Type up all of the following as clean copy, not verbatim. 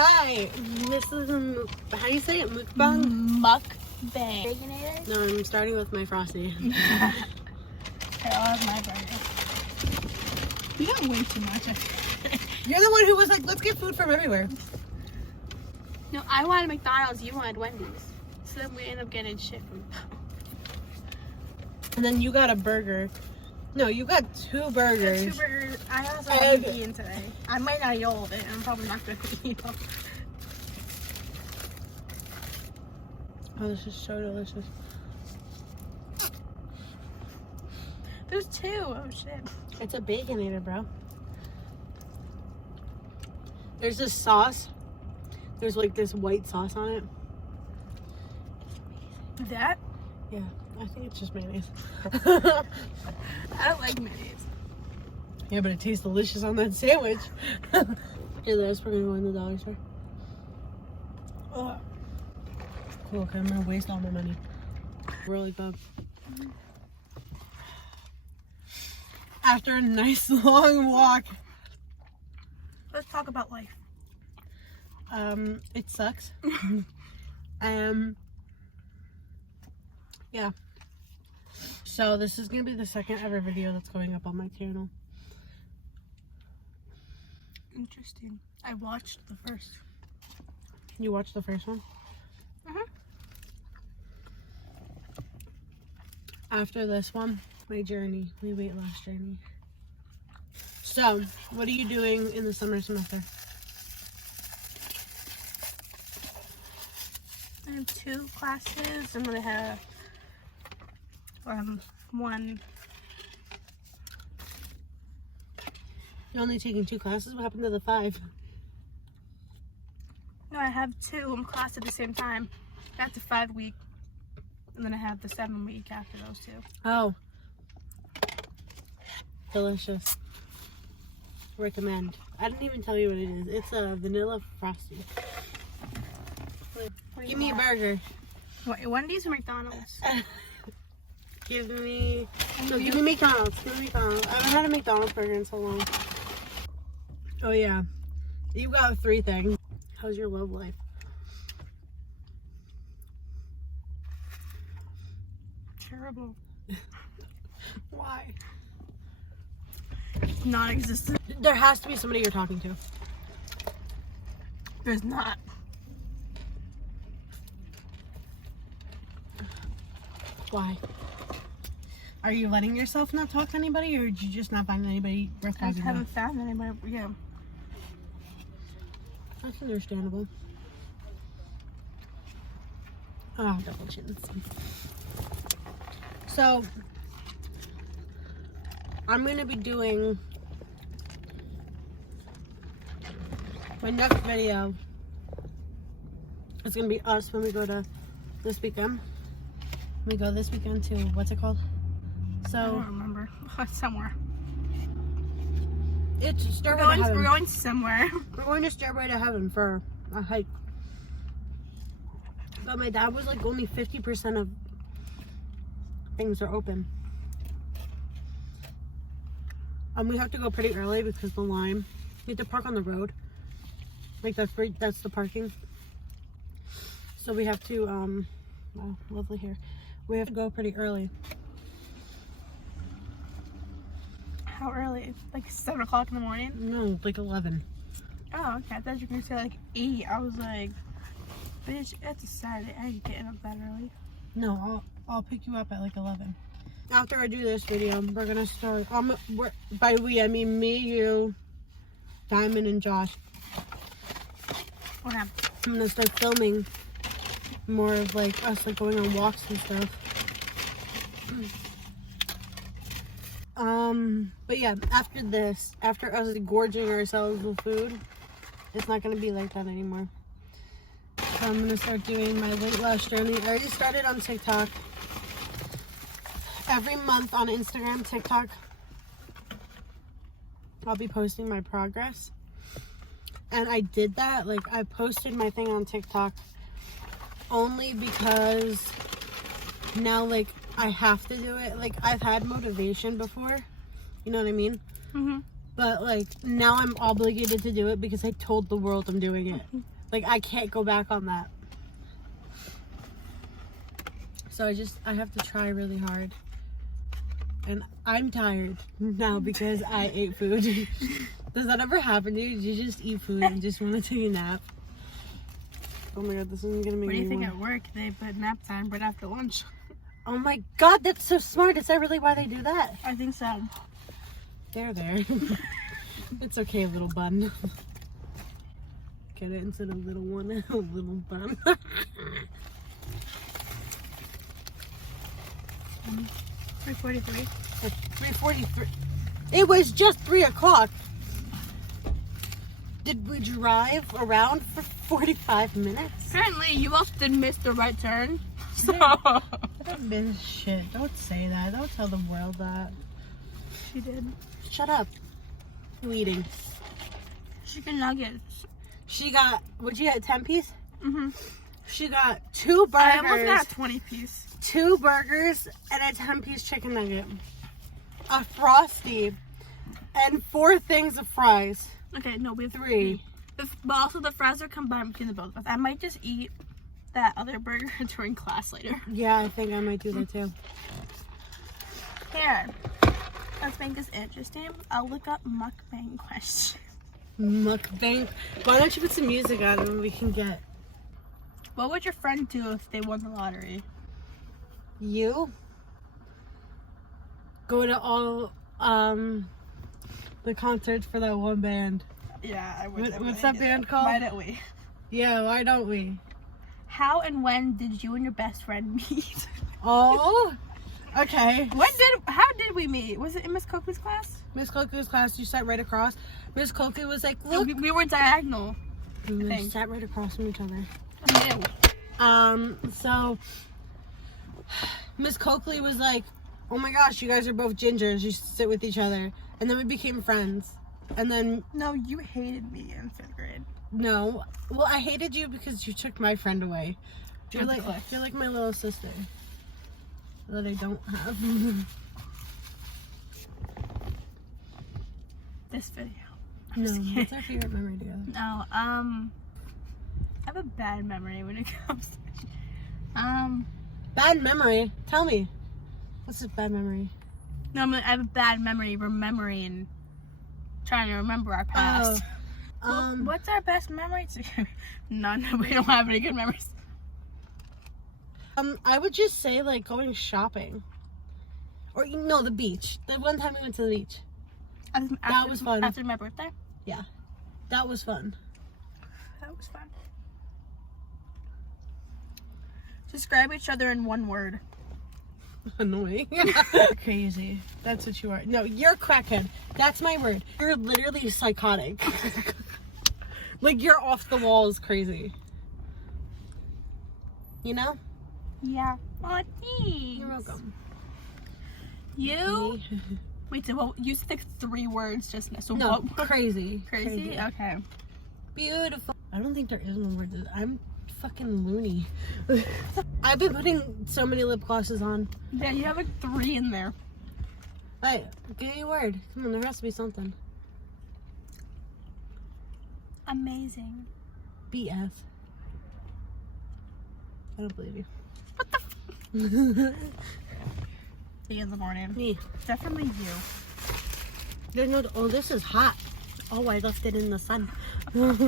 Hi, this is how do you say it? Mukbang? Mukbang. No, I'm starting with my frosty. Here, I'll have my burger. You got way too much. You're the one who was like, let's get food from everywhere. No, I wanted McDonald's, you wanted Wendy's. So then we end up getting shit from. And then you got a burger. No, you got two burgers. Two burgers. I also haven't eaten today. I might not eat all of it. I'm probably not going to eat all. Oh, this is so delicious. There's two. Oh shit. It's a Baconator, bro. There's this sauce. There's like this white sauce on it. That? Yeah, I think it's just mayonnaise. I don't like mayonnaise. Yeah, but it tastes delicious on that sandwich. Hey, Liz, we're gonna go in the dollar store. Ugh. Cool, okay, I'm gonna waste all my money. Really good. After a nice long walk. Let's talk about life. It sucks. Yeah. So this is gonna be the second ever video that's going up on my channel. Interesting. I watched the first. You watched the first one? After this one, my journey, my weight loss journey. So, what are you doing in the summer semester? I have 2 classes. I'm gonna have one. You're only taking 2 classes? What happened to the 5? No, I have 2 class at the same time. That's a 5-week, and then I have the 7-week after those 2. Oh. Delicious. Recommend. I didn't even tell you what it is. It's a vanilla frosty. Give me a burger. What, Wendy's or McDonald's? Give me McDonald's. Give me McDonald's. I haven't had a McDonald's burger in so long. Oh yeah. You got 3 things. How's your love life? Terrible. Why? It's non-existent. There has to be somebody you're talking to. There's not. Why? Are you letting yourself not talk to anybody, or did you just not find anybody worth I talking just to? haven't found anybody. Yeah. That's understandable. Oh, double chins. So, I'm going to be doing my next video. It's going to be us when we go to this weekend. We go this weekend to, what's it called? I So, don't remember. Somewhere. it's Stairway to Heaven. We're going somewhere. We're going to Stairway to Heaven for a hike. But my dad was like, only 50% of things are open. We have to go pretty early because the line. We have to park on the road. Like that's the parking. So we have to, wow, lovely hair. We have to go pretty early. How early? Like 7 o'clock in the morning? No, like 11. Oh, okay. I thought you were going to say like 8. I was like, bitch, it's a Saturday. I ain't getting up that early. No, I'll pick you up at like 11. After I do this video, we're gonna start. By we, I mean me, you, Diamond, and Josh. What happened? I'm gonna start filming more of like us like going on walks and stuff. But yeah, after this, after us gorging ourselves with food, it's not gonna be like that anymore. So I'm gonna start doing my weight loss journey. I already started on TikTok. Every month on Instagram, TikTok, I'll be posting my progress. And I did that, like I posted my thing on TikTok only because now like I have to do it. Like I've had motivation before, You know what I mean? Mm-hmm. But like now I'm obligated to do it because I told the world I'm doing it. Like I can't go back on that. So I have to try really hard. And I'm tired now because I ate food. Does that ever happen to you? Do you just eat food and just want to take a nap? Oh my god, this isn't gonna make What do you me think warm. at work they put nap time right after lunch? Oh my god, that's so smart. Is that really why they do that? I think so. There. It's okay, little bun. Get it into the little one, a little bun. 3:43. 3:43. It was just 3 o'clock. Did we drive around for 45 minutes? Apparently, you also did miss the right turn. So I don't miss shit. Don't say that. Don't tell the world that. she did. Shut up. You eating? Chicken nuggets. She got, what'd you get, 10 piece? Mm-hmm. She got 2 burgers. I almost got a 20 piece. 2 burgers and a 10-piece chicken nugget, a Frosty, and 4 things of fries. Okay, no, we have 3. But also the fries are combined between the both of us. I might just eat that other burger during class later. Yeah, I think I might do that too. Here, let's make this interesting. I'll look up mukbang questions. Mukbang. Why don't you put some music on and we can get What would your friend do if they won the lottery? you? Go to all the concerts for that one band. Yeah, I would. What's that band called? Why don't we? Yeah, why don't we? How and when did you and your best friend meet? Oh, okay. How did we meet? Was it in Miss Cokley's class? Miss Cokley's class, you sat right across. Miss Cokley was like, No, look. we were diagonal. And we think. sat right across from each other. Ew. So Miss Cokley was like, oh my gosh, you guys are both gingers. You should sit with each other. And then we became friends. And then, No, you hated me in 5th grade. no. Well, I hated you because you took my friend away. You're With the like, cliff. you're like my little sister that I don't have. This video. No, what's our favorite memory together? No, I have a bad memory when it comes to Bad memory? Tell me. What's a bad memory? no, I have a bad memory remembering trying to remember our past. What's our best memory? None. We don't have any good memories. I would just say like going shopping. Or no, the beach. The one time we went to the beach. After, was fun. After my birthday? Yeah. That was fun. That was fun. Describe each other in one word. Annoying. Crazy. That's what you are. No, you're a crackhead. That's my word. You're literally psychotic. Like you're off the walls crazy. You know? Yeah. Oh, thanks. You're welcome. You? Wait, so what, you said like 3 words just now. So No, what? crazy. Crazy? Okay. Beautiful. I don't think there is one word. I'm fucking loony. I've been putting so many lip glosses on. Yeah, you have like 3 in there. Hey, give me a word. Come on, there has to be something. Amazing. BS. I don't believe you. What the See in the morning. Me. Definitely you. There's no. Oh, this is hot. Oh, I left it in the sun. Just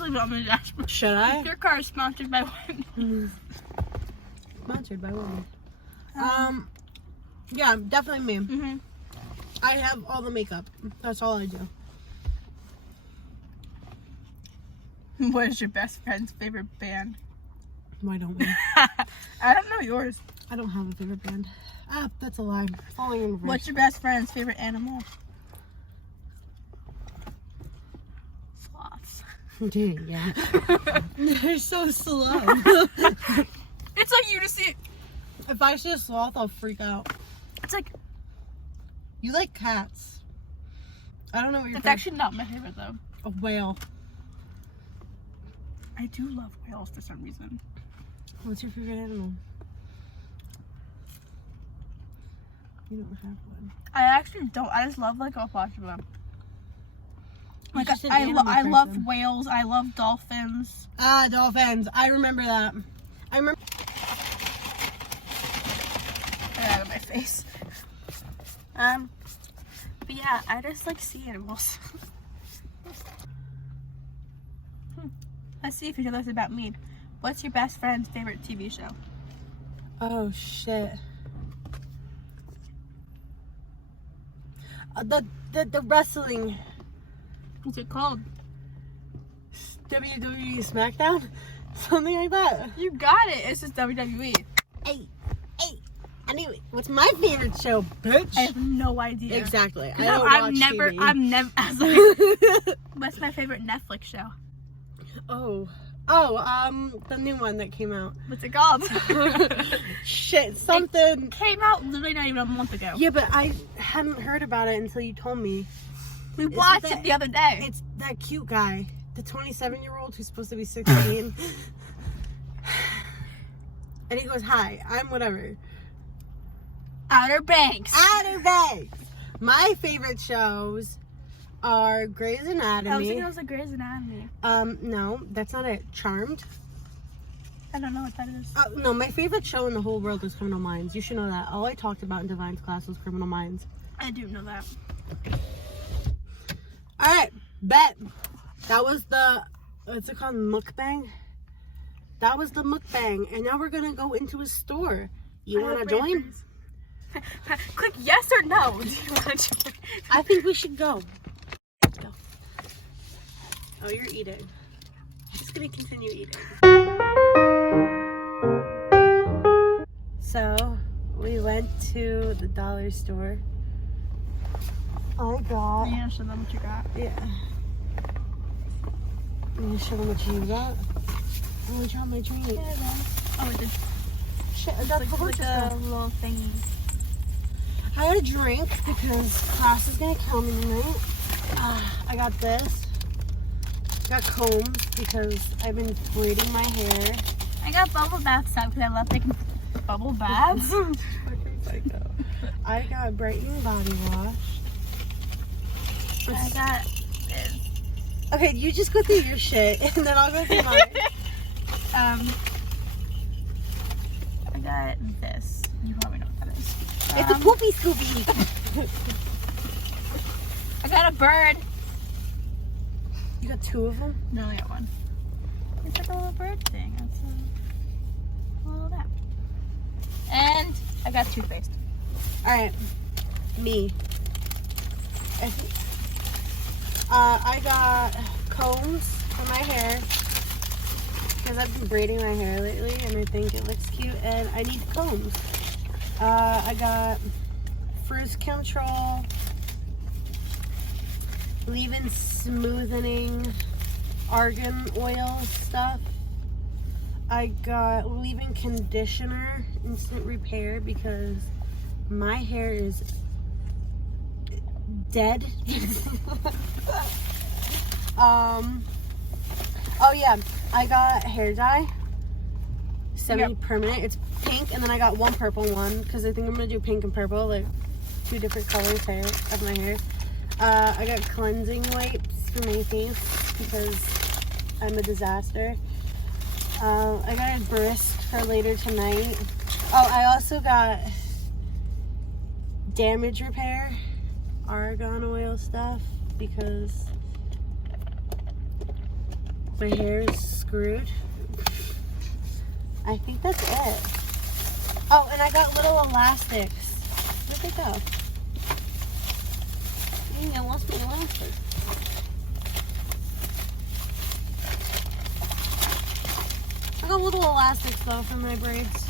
leave it on the dashboard. Should I? Your car is sponsored by one. Sponsored by women. Yeah, definitely me. Mm-hmm. I have all the makeup. That's all I do. What is your best friend's favorite band? Why don't we? I don't know yours. I don't have a favorite band. Ah, that's a lie. Falling in reverse. What's your best friend's favorite animal? Sloths. Dude, yeah. They're so slow. It's like you just see. If I see a sloth, I'll freak out. It's like You like cats. I don't know what your it's actually not my favorite though. A whale. I do love whales for some reason. What's your favorite animal? You don't have one. I actually don't. I just love like a bunch of them. Like just an I animal love person. whales. I love dolphins. Ah, dolphins. I remember that. I remember. Get out of my face. But yeah, I just like sea animals. Let's see if you know this about me. What's your best friend's favorite TV show? Oh shit. The wrestling. What's it called? WWE SmackDown? Something like that. You got it. It's just WWE. Hey. Anyway, what's my favorite show, bitch? I have no idea. Exactly. I No, don't I'm watch never. TV. I'm never. Like, what's my favorite Netflix show? The new one that came out. What's it called? Shit, something. It came out literally not even a month ago. Yeah, but I hadn't heard about it until you told me. We watched it the other day. It's that cute guy, the 27-year-old who's supposed to be 16. And he goes, "Hi, I'm whatever." Outer Banks. Outer Banks. My favorite shows are Grey's I was Anatomy. thinking it was like Grey's Anatomy. No, that's not it. Charmed. I don't know what that is. No, my favorite show in the whole world is Criminal Minds. You should know that. All I talked about in Divine's class was Criminal Minds. I do know that. Alright, bet. That was the, what's it called? Mukbang? That was the mukbang. And now we're going to go into a store. You want to join? Click yes or no. Do you want to join? I think we should go. Let's go. Oh, you're eating. I'm just going to continue eating. So, we went to the dollar store. I got... Yeah, show them what you got. Yeah. I'm gonna show them what you got. Oh, I dropped my drink. Oh, it did. Shit, I got Like like a little thingy. I got a drink because class is gonna kill me tonight. I got this. Got combs because I've been braiding my hair. I got bubble bath stuff because I love taking bubble baths. I got brightening body wash. I got this. Okay, you just go through your shit and then I'll go through mine. I got this. You probably know what that is. It's a poopy scoopy. I got a bird. You got two of them? No, I got one. It's like a little bird thing. That's a little that. And I got toothpaste. Alright, me. I got combs for my hair because I've been braiding my hair lately and I think it looks cute and I need combs. I got frizz control, leave-in smoothing, argan oil stuff. I got leave-in conditioner, instant repair because my hair is dead. Oh yeah, I got hair dye, semi-permanent. It's pink, and then I got one purple one because I think I'm gonna do pink and purple, like two different colors of my hair. I got cleansing wipes for my face because I'm a disaster. I got a brisk for later tonight. Oh, I also got damage repair, argan oil stuff because my hair is screwed. I think that's it. Oh, and I got little elastics. Where'd they go? Dang, I lost my elastics. I got little elastics though for my braids.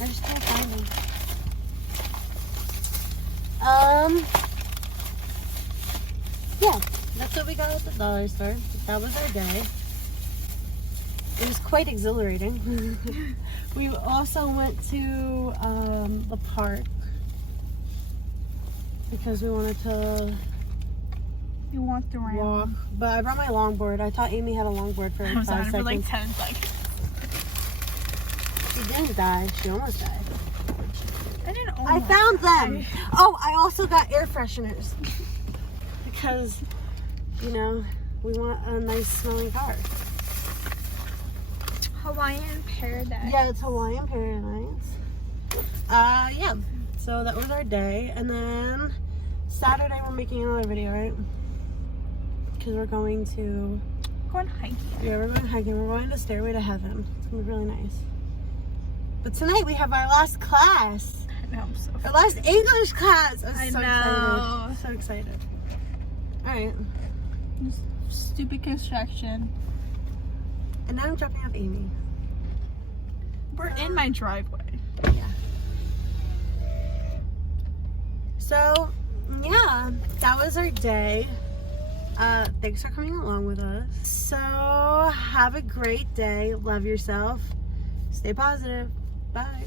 I just can't find them. Yeah, that's what we got at the dollar store. That was our day. It was quite exhilarating. We also went to the park because we wanted to You want the rain? walk. But I brought my longboard. I thought Amy had a longboard for like 5 seconds. For like 10 seconds. She didn't die. She almost died. I didn't own I one. found them. Oh, I also got air fresheners because, you know, we want a nice smelling car. Hawaiian paradise. Yeah, it's Hawaiian paradise. Yeah. So that was our day, and then Saturday we're making another video, right? Because we're going to. Going hiking. Yeah, we're going hiking. We're going to Stairway to Heaven. It's gonna be really nice. But tonight we have our last class. I know, I'm so Our last English class. I'm I so know. excited. So excited. All right. Stupid construction. And now I'm dropping off Amy. We're in my driveway. Yeah. So, yeah, that was our day. Thanks for coming along with us. So, have a great day. Love yourself. Stay positive. Bye.